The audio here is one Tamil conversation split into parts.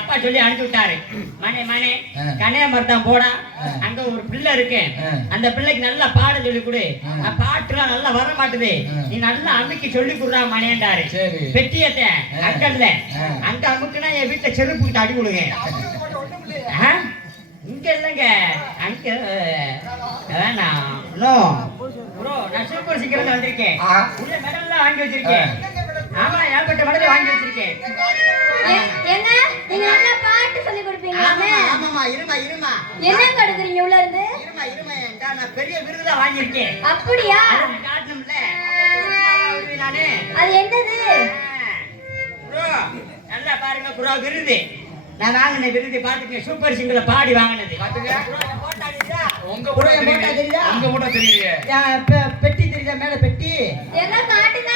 அப்பா சொல்லி அனுப்பி விட்டாரு மனே மனே ஆ. கன்னியாமரத்தான் போடா. அங்க ஒரு பிள்ளை இருக்கு. அந்த பிள்ளைக்கு நல்லா பாடம் சொல்லி கொடு பாட்டுலாம் நல்லா வர மாட்டுது. நீ நல்லா அமுக்கி சொல்லி கொடுறா சரி. பெட்டியத்த. அங்கல்ல. அங்க அமுக்குனா என் வீட்டுல செருப்பு கிட்ட அடி விடுங்க ஆ? இங்க இல்லைங்க அங்க வேணாம் நோ ப்ரோ நான் சூப்பர் சீக்கிரம் வந்திருக்கேன். உள்ள மெடல்லாம் வாங்கி வச்சிருக்கேன் ஆமா ஏற்பட்ட மெடல் வாங்கி வச்சிருக்கேன் ஏங்க நீங்க நல்லா பாட்டு சொல்லி கொடுப்பீங்களாமே ஆமா, ஆமாமா இருமா இருமா. என்ன கடுக்குறீங்க உள்ள இருந்து? இருமா இருமா ஏன்டா, நான் பெரிய விருதா வாங்கியிருக்கேன். அப்படியா? காட்டணும்ல. நானு. அது என்னது? ப்ரோ நல்லா பாருங்க ப்ரோ விருது. நான் வாங்கின விருது பாத்துக்க சூப்பர் சிங்கர்ல பாடி வாங்கினது? உங்க போட்டோ தெரியுது? உங்க போட்டோ தெரியலையே பெட்டி தெரியுதா மேல பெட்டி? என்ன காட்டுங்க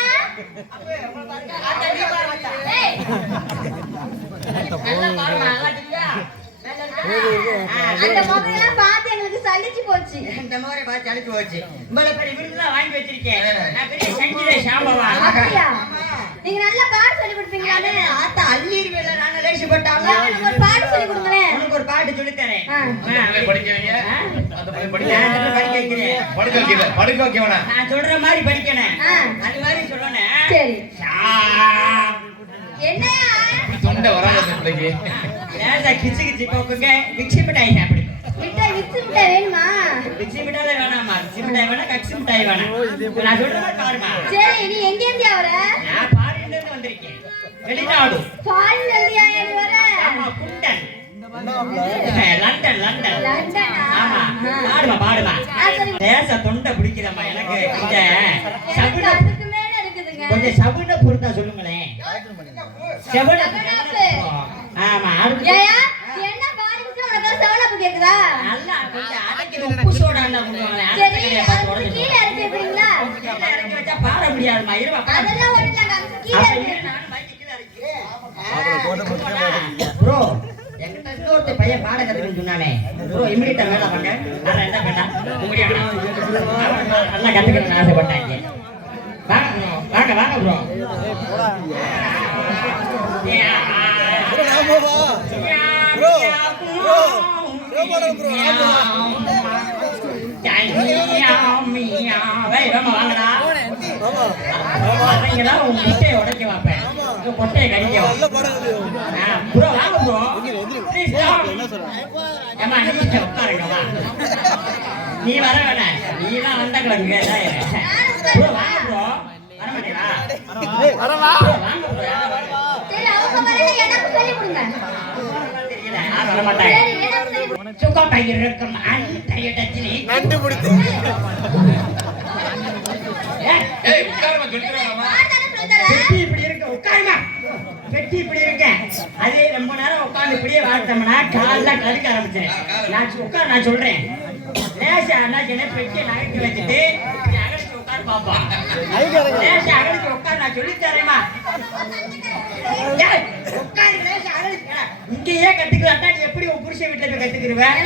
அந்த முகையெல்லாம் பார்த்து எங்களுக்கு சலிச்சு போச்சு. இந்த மாதிரி பார்த்து அழைச்சு போச்சு. இவ்வளவு பெரிய விருதுலாம் வாங்கி வச்சிருக்கேன். நான் பெரிய சங்கீத சாம்பவா? அப்படியா? நீங்க நல்லா பாட்டு சொல்லி கொடுப்பீங்களாமே ஆத்தா அள்ளிருவேல நான் லேசி போட்டாங்க. எனக்கு ஒரு பாட்டு சொல்லி கொடுங்களேன். உனக்கு ஒரு பாட்டு தரேன். படிக்க வைங்க? அந்த படிக்க படிக்க வைக்கிறேன். படுக்க படுக்க நான் சொல்ற மாதிரி படிக்கணும். அது மாதிரி சொல்லணும். சரி. ஷா. தொண்டை வராது அந்த பிள்ளைக்கு. கிச்சு கிச்சு போக்குங்க. மிக்சி மிட்டாய் சாப்பிடு. மிட்டாய் வித்து மிட்டாய் வேணுமா? மிக்சி மிட்டாய் வேணாமா மிக்சி மிட்டாய் வேணா கக்சி மிட்டாய் வேணாம். நான் சொல்ற மாதிரி பாருமா சரி நீ எங்க இருந்து வர? நான் பாரின்ல இருந்து வந்திருக்கேன். வெளிநாடு. ஃபாரின்ல இருந்து ஏன் வர? ஆமா குண்டன். London London. லண்டனா? ஆமா. பாடுமா பாடுமா. லேசா தொண்டை பிடிக்குதம்மா எனக்கு. கொஞ்சம் சபுன பொருத்தா சொல்லுங்களேன் செவன செவனப்பு. ஆமா அடுத்து ஏயா என்ன பாருங்க உனக்கு செவனப்பு கேக்குதா? நல்லா கொஞ்சம் அடக்கி உப்பு சோடா என்ன பண்ணுவாங்களே சரி அடக்கி அதுக்கு கீழே இறக்கி வைக்கிறீங்களா கீழே இறக்கி வச்சா பாட முடியாதுமா இருவா அதெல்லாம் ஒண்ணு இல்ல அதுக்கு கீழே இருக்கு. ப்ரோ என்கிட்ட இன்னொருத்த பையன் பாட கத்துக்கணும்னு சொன்னானே. ப்ரோ இமிடியட்டா வேலை பண்ண. நான் என்ன பண்ணா? முடியாது நல்லா கத்துக்கணும்னு ஆசைப்பட்டாங்க வாங்க ப்ரோ வாங்க வாங்க ப்ரோ வாங்கடா அவங்கதான் உன் முட்டையை உடைக்க வைப்பேன் உன் கொட்டையை கடிக்க வைப்பேன். ஆ, bro, வாங்க bro. Please come. ஏம்மா, நீ. நீ வர வேணாம் நீலாம் வந்த கிழங்கு ப்ரோ வாங்க ப்ரோ வர மாட்டீங்களா Bro, சுகப்பை இருக்கும் அந்த பெட்டி இப்படி இருக்கு உட்காருங்க பெட்டி இப்படி அதே ரொம்ப நேரம் உட்கார்ந்து இப்படியே வாழ்த்தோம்னா கால்லாம் கடுக்க ஆரம்பிச்சேன் நான் உட்கார் நான் சொல்றேன் லேசா என்ன பெட்டியை நகைக்க வச்சுட்டு இப்படி உட்கார் லேசா உட்கார் நான் சொல்லி தரேமா உட்காரு லேசா அகலிச்சு ஏடா, இங்கேயே கத்துக்கிறா நீ எப்படி உன் புருஷன் வீட்டுல போய் கத்துக்கிடுவேன்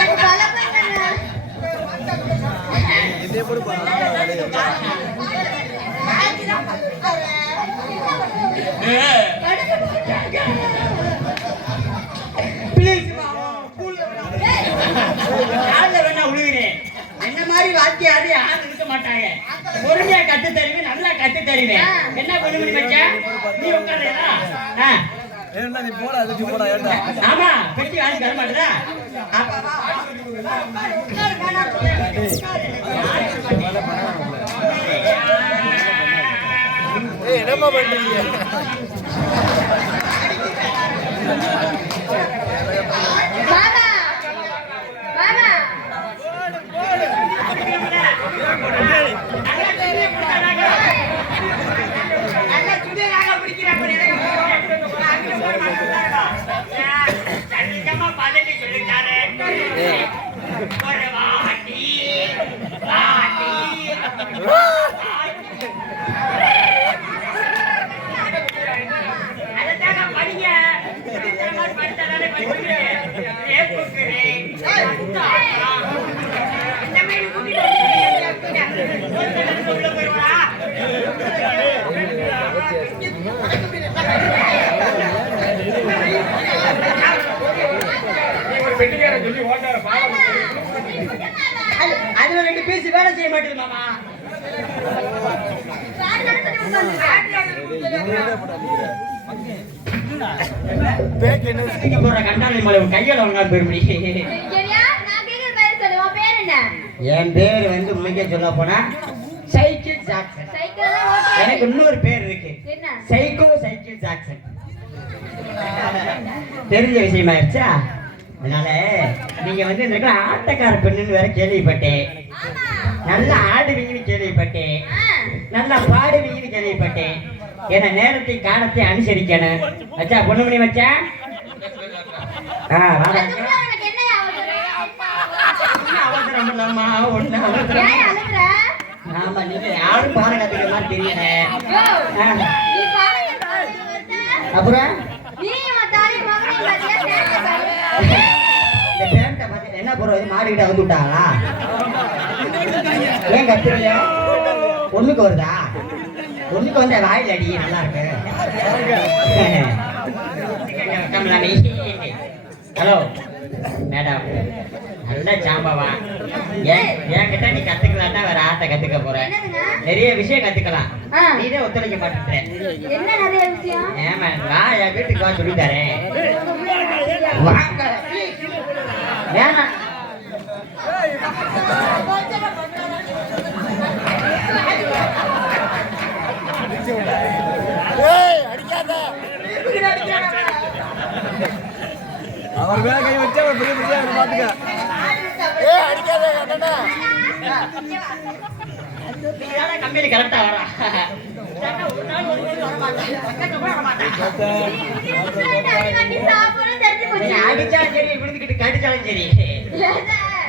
என்ன மாதிரி வாத்தியாரு யாரும் இருக்க மாட்டாங்க. பொறுமையா கத்து தருவேன் நல்லா கத்து தருவேன் என்ன பண்ணுவீங்க நீ உட்காருடா ஆ ஏன்டா நீ போடா அதுக்கு போடா ஏன்டா ஆமா பெட்டி வாங்கி தர சொல்றேன். ஏய் என்னம்மா பண்றீங்க? மாமா மாமா. நல்லா கெட்டிக்காரன் சொல்லி ஓட்டார பாவம். அதுல ரெண்டு பீஸ் வேலை செய்ய மாட்டேது மாமா. என் பேர் வந்து உண்மைக்கே சொல்ல போனா சைக்கிள் ஜாக்சன். எனக்கு இன்னொரு பேர் இருக்கு. Psycho cycle Jackson. தெரிஞ்ச விஷயமாயிருச்சா அதனால நீங்க வந்து இந்த ஆட்டக்கார பெண்ணுன்னு வேற கேள்விப்பட்டேன் நல்லா ஆடுவீங்கன்னு கேள்விப்பட்டேன். நல்லா பாடுவீங்கன்னு கேள்விப்பட்டேன் ஏன்னா நேரத்தை காலத்தை அனுசரிக்கணும் வச்சா பொண்ணு மணி வச்சா அவசரம்? இல்லம்மா? ஆமா நீங்க யாரும் பாடம் கத்துக்கிற மாதிரி தெரியல. அப்புறம் இந்த பேண்ட்டை பார்த்துட்டு என்ன போறது மாடிக்கிட்ட வந்து விட்டாங்களா? ஏன் கத்துறீங்க? ஒண்ணுக்கு வருதா? ஒண்ணுக்கு வந்த வாயில் அடி நல்லா இருக்கு. ஹலோ. மேடம் நல்ல சாம்பவா ஏன் என்கிட்ட நீ கத்துக்கலாட்டா வேற ஆட்ட கத்துக்க போற? நிறைய விஷயம் கத்துக்கலாம். நீதான் ஒத்துழைக்க மாட்டேன்ற என்ன நிறைய விஷயம்? ஏமா வா என் வீட்டுக்கு வா சொல்லி தரேன் உங்க பிள்ளை நிறைய விஷயம். வாங்க அவர் மேல கை வச்சு அவர் பெரிய பெரிய பாத்துக்க ஏ அடிக்காத. அண்ணா கம்பெனி கரெக்டா வரா ஒரு நாள் ஒரு நாள் வர மாட்டேன் அடிச்சாலும் சரி விழுந்துக்கிட்டு கடிச்சாலும் சரி?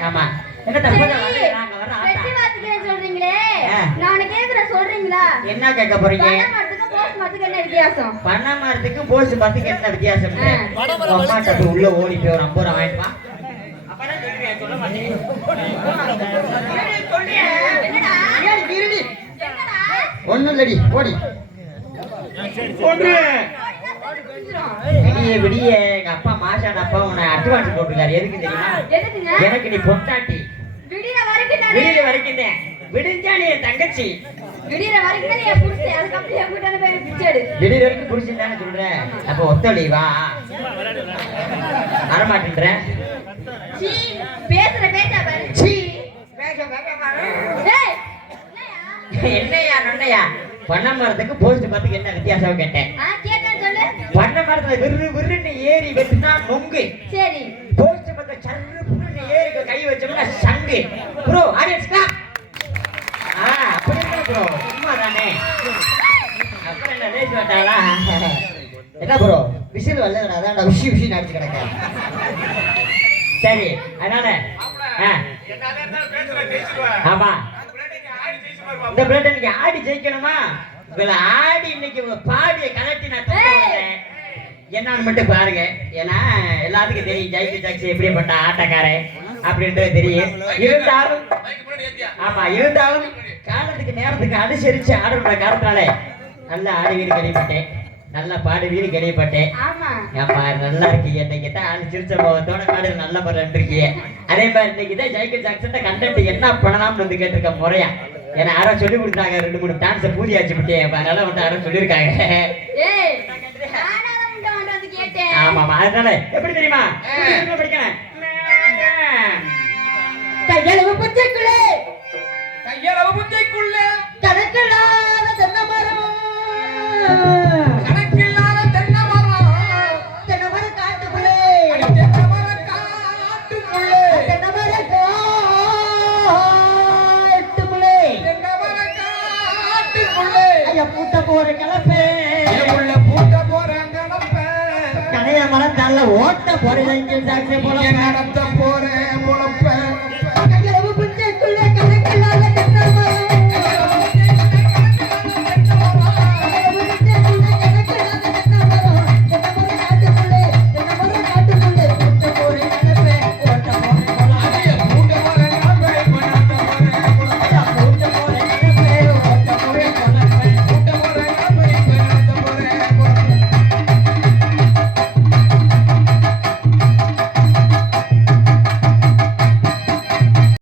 ஆமா. என்ன தப்பு நாங்க வர ஆட்டா சொல்றீங்களே. நான் உனக்கு சொல்றீங்களா? என்ன கேட்க போறீங்க? பனை போஸ்ட் மரத்துக்கு என்ன வித்தியாசம். அம்மாட்ட உள்ள ஓடி போய் ஒரு ஐம்பது ரூபா வாங்கிட்டு இல்லடி ஓடி. ஒன்று விடிய விடிய எங்க அப்பா மாஷான் அப்பா உன்னை அட்வான்ஸ் போட்டுருக்காரு. எதுக்கு தெரியுமா? எதுக்குங்க? எனக்கு நீ பொட்டாட்டி விடிற வரைக்கும் விடிய வரைக்கும் விடிஞ்சா நீ என் தங்கச்சி. விடிற வரைக்கும் என் புடிச்சு அதுக்கப்புறம் என் வீட்டான போய் பிச்சைடு விடிய வரைக்கும் புடிச்சுன்னு தானே சொல்றேன் அப்ப ஒத்தொழி வா. வரமாட்டேன்ற. சீ பேசுற பேச்சா பாரு. சீ. ஏய் என்னய்யா? என்னையா நொண்ணையா? பண்ண மரத்துக்கு போஸ்ட் மரத்துக்கு என்ன வித்தியாசம் கேட்டேன். பண்ண மரத்துல விரு விருன்னு ஏறி வெட்டினா நொங்கு. சரி. போஸ்ட் மரத்துல சர்ரு புருன்னு ஏறி கை வச்சோம்னா சங்கு. ப்ரோ ஆடியன்ஸ் கிளாப் ஆ அப்படி இல்லை ப்ரோ? சும்மா தானே அப்புறம் என்ன ரேஸ் வேட்டாளா என்ன ப்ரோ? விசில் வரல அதான் விஷி விஷி நடிச்சு கிடக்க சரி அதனால ஆமா. இந்த பிளேட் இன்னைக்கு ஆடி ஜெயிக்கணுமா? இதுல ஆடி இன்னைக்கு பாடிய கலட்டி நான். என்னன்னு மட்டும் பாருங்க. ஏன்னா எல்லாத்துக்கும் தெரியும் ஜெயிக்கு ஜாக்சி எப்படிப்பட்ட ஆட்டக்காரன் அப்படின்றது தெரியும். இருந்தாலும் ஆமா இருந்தாலும் காலத்துக்கு நேரத்துக்கு அனுசரிச்சு ஆடுற காரணத்தால நல்லா ஆடி வீடு கேள்விப்பட்டேன் நல்லா பாடு வீடு கேள்விப்பட்டேன் ஆமா நல்லா இருக்கீங்க. இன்னைக்கு தான் ஆளு சிரிச்ச முகத்தோட பாடு நல்ல படம் இருக்கீங்க. அதே மாதிரி இன்னைக்கு தான் ஜெய்கல் ஜாக்சன் கண்டென்ட் என்ன பண்ணலாம்னு வந்து கேட்டிருக்க முறையா? ஏன்னா யாரோ சொல்லி கொடுத்தாங்க ரெண்டு மூணு டான்ஸை பூஜை ஆச்சு விட்டேன் அதனால வந்து யாரோ சொல்லியிருக்காங்க. ஆமா ஆமா அதனால எப்படி தெரியுமா? படிக்கணும் கையளவு பச்சைக்குள்ளே கையளவு புத்தைக்குள்ள. மரம் தள்ள ஓட்ட போற ஜெய்கல் ஜாக்சன் போல நடத்த போறேன் பொழப்ப